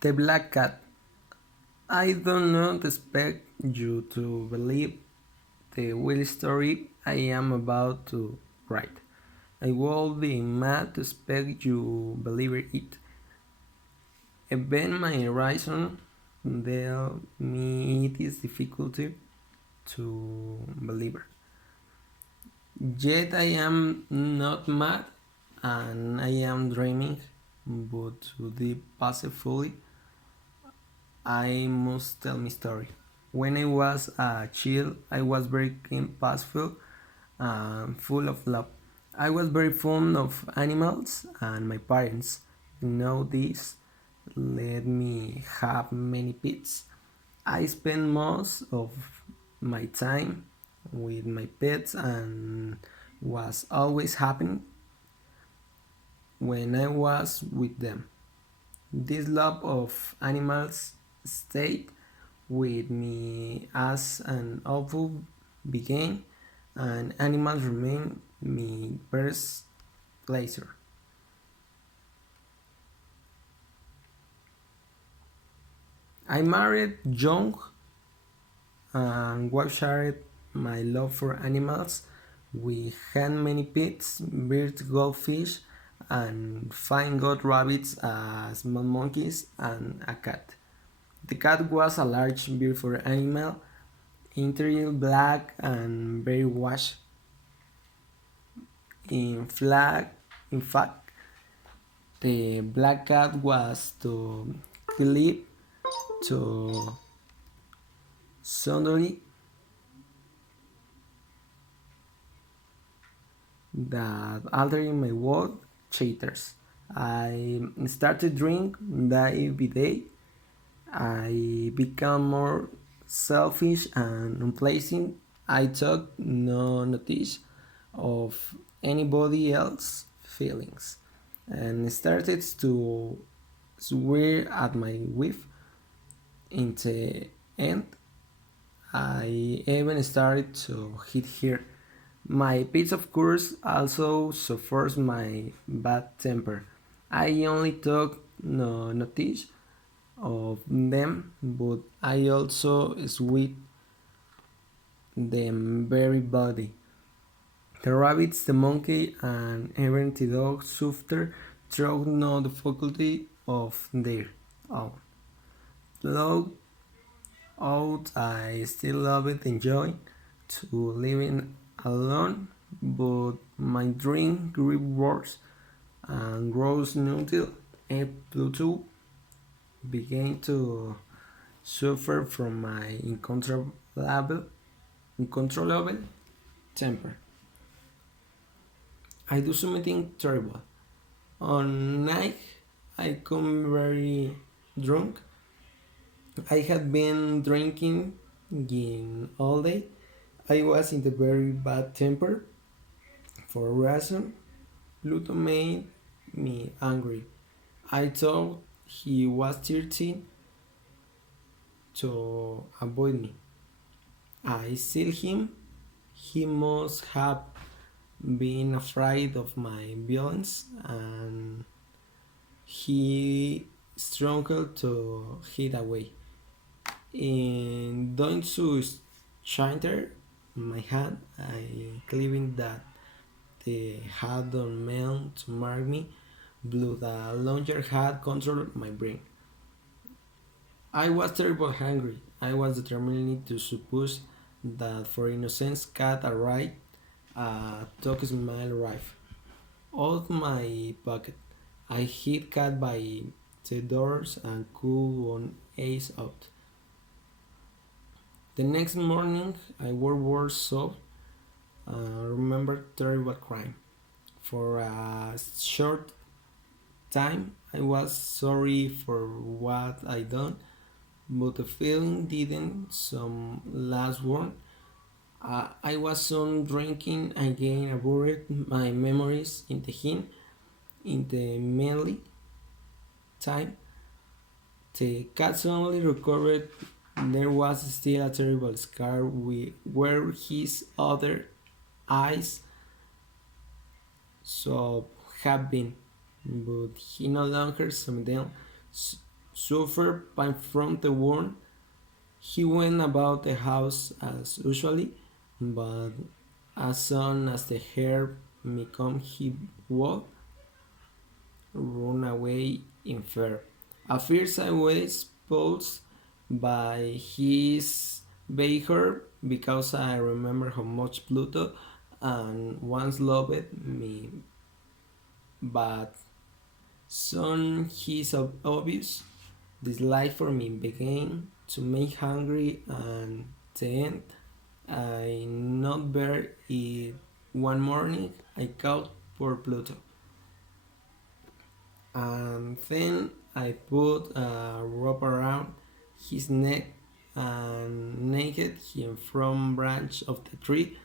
The Black Cat. I do not expect you to believe the wild story I am about to write. I would be mad to expect you believe it. Even my reason tell me it is difficult to believe. Yet I am not mad and I am dreaming, but to deep passively I must tell my story. When I was a child, I was very peaceful and full of love. I was very fond of animals, and my parents know this. Let me have many pets. I spend most of my time with my pets and was always happy when I was with them. This love of animals stayed with me as an awful began, and animals remain my first pleasure. I married young and we shared my love for animals. We had many pets, birds, goldfish, and fine goat rabbits, small monkeys, and a cat. The cat was a large, beautiful animal, entirely black and very washed. In fact, the black cat was to clip to suddenly that altering my world chatters. I started drink day by day. I become more selfish and unpleasant. I took no notice of anybody else's feelings and started to swear at my wife. In the end, I even started to hit her. My pets, of course, also suffers my bad temper. I only took no notice of them, but I also sweet them very body. The rabbits, the monkey, and even the dog suffer through no difficulty of their own. Though out, I still love it, enjoy to living alone, but my dream grew worse and grows until Pluto began to suffer from my uncontrollable temper. I do something terrible. On night, I come very drunk. I had been drinking all day. I was in a very bad temper. For a reason, Pluto made me angry. I thought he was 13 to avoid me. I see him. He must have been afraid of my violence and he struggled to hid away. In doing so, shattered my hand, I claiming that the had done meant to mark me, blew the longer had controlled my brain. I was terribly hungry. I was determined to suppose that for innocence cat arrived took smile rifle out my pocket. I hit cat by the doors and cool on ace out. The next morning I wore soap remember terrible crime. For a short time I was sorry for what I done, but the feeling didn't some last one. I was soon drinking again, buried my memories in the hint. In the melee time, the cat suddenly recovered. There was still a terrible scar where his other eyes so have been, but he no longer saw them. suffered pain from the wound. He went about the house as usually, but as soon as the hair became he would run away in fear. At first I was repulsed by his behavior because I remember how much Pluto and once loved me, but soon his obvious dislike for me began to make hungry, and then I not bear it. One morning I caught poor Pluto, and then I put a rope around his neck and naked him from branch of the tree.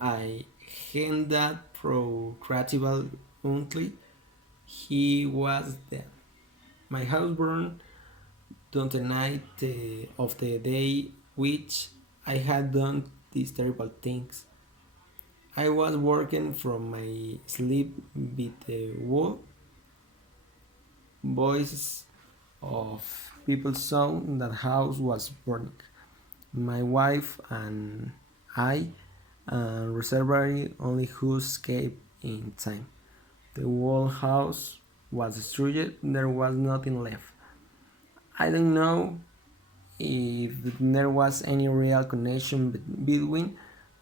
I hanged that procratival until he was dead. My house burned on the night of the day which I had done these terrible things. I was working from my sleep with the wood. Voices of people saw that house was burning. My wife and I reservoir only who escaped in time. The whole house was destroyed. There was nothing left. I don't know if there was any real connection between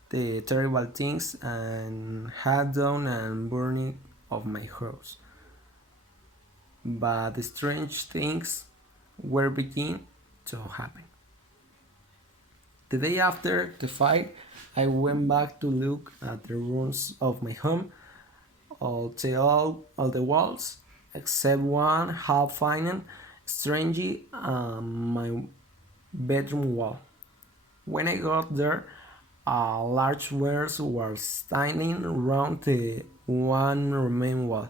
the terrible things and had done and burning of my house. But the strange things were beginning to happen. The day after the fire, I went back to look at the rooms of my home. All the walls, except one, half finished, strangely my bedroom wall. When I got there, a large bird was standing round the one remaining wall.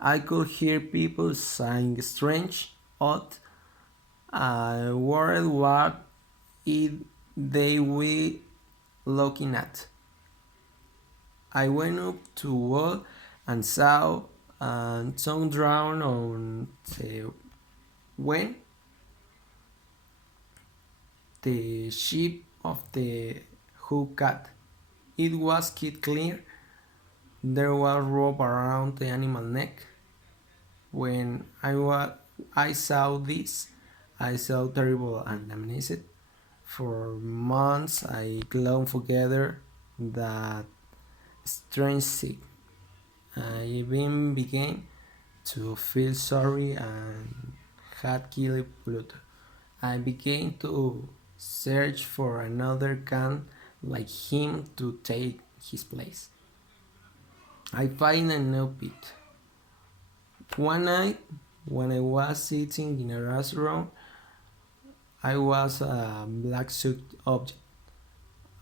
I could hear people saying strange, odd. I worried what it they were looking at. I went up to the wall and saw some drawn on the when the shape of the hook cat. It was kid clear. There was rope around the animal neck. When I saw this, I saw terrible and amazed. For months I clung together that strange sick. I even began to feel sorry and had killed Pluto. I began to search for another cat like him to take his place. I find a new pit. One night, when I was sitting in a restaurant, I was a black suit object.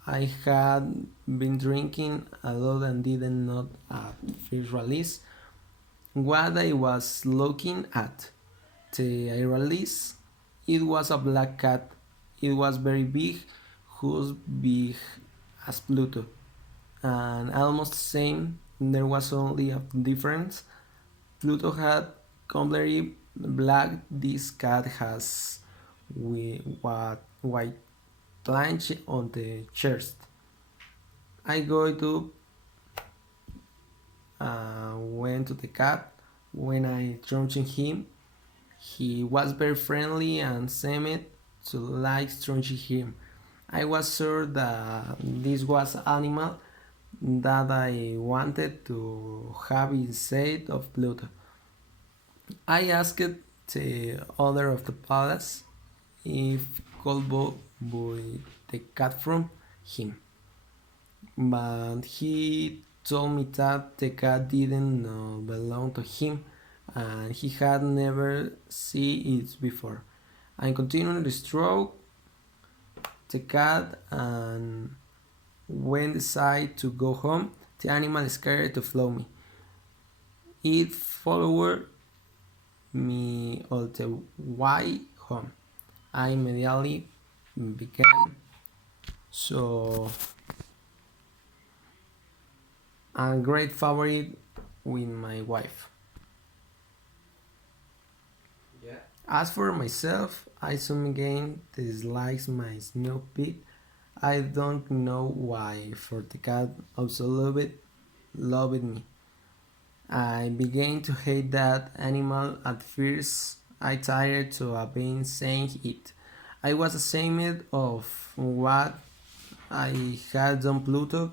I had been drinking a lot and didn't know at first realize what I was looking at. Till I realized it was a black cat. It was very big, whose big as Pluto, and almost the same. There was only a difference. Pluto had completely black. This cat has what white planch on the chest. I go to went to the cat. When I touched him, he was very friendly and seemed to like touching him. I was sure that this was animal that I wanted to have inside of Pluto. I asked the owner of the palace if could buy the cat from him, but he told me that the cat didn't belong to him and he had never seen it before. I continued to stroke the cat, and when decided to go home, the animal scared to follow me. It followed me all the way home. I immediately became so a great favorite with my wife. As for myself, I some again dislikes my smell pit. I don't know why, for the cat also loved me. I began to hate that animal at first. I tired to have been saying it. I was ashamed of what I had done Pluto,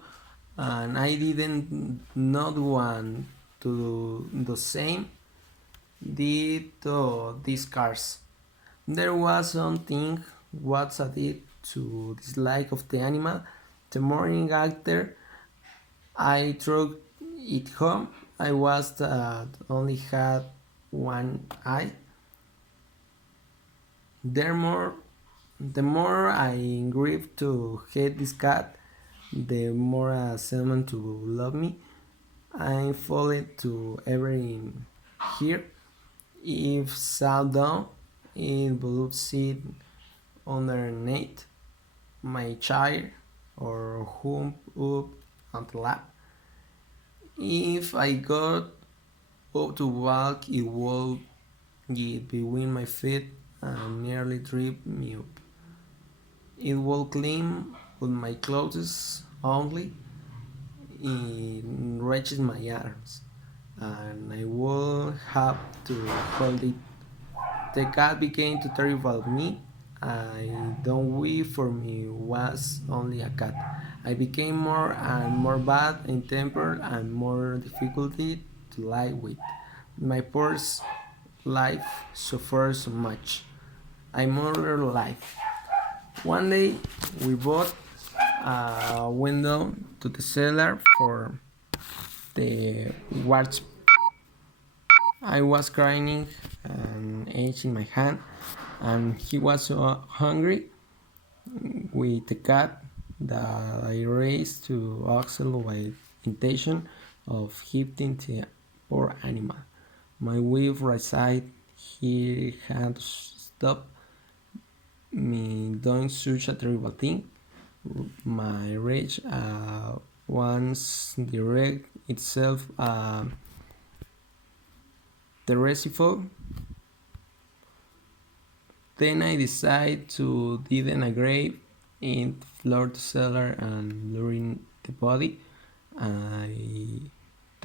and I didn't not want to do the same did to these cars. There was something what added to dislike of the animal. The morning after I took it home, I was that only had one eye. Therefore, the more I grieved to hate this cat, the more I seemed to love me. I followed to every here. If sat down, it would sit underneath my chair or hump up on the lap. If I got up to walk, it would get between my feet and nearly trip me up. It would climb with my clothes only. It reaches my arms, and I would have to hold it. The cat became too terrible to me. I don't wait for me was only a cat. I became more and more bad in temper and more difficulty to lie with. My poor life suffered so much. I murdered life. One day we bought a window to the cellar for the watch. I was crying and edge in my hand, and he was so hungry with the cat that I raced to Axel with intention of hitting the poor animal. My wife realized he had to stop me doing such a terrible thing. My rage once direct itself the recipe. Then I decided to didn't agree in floor to cellar and luring the body. I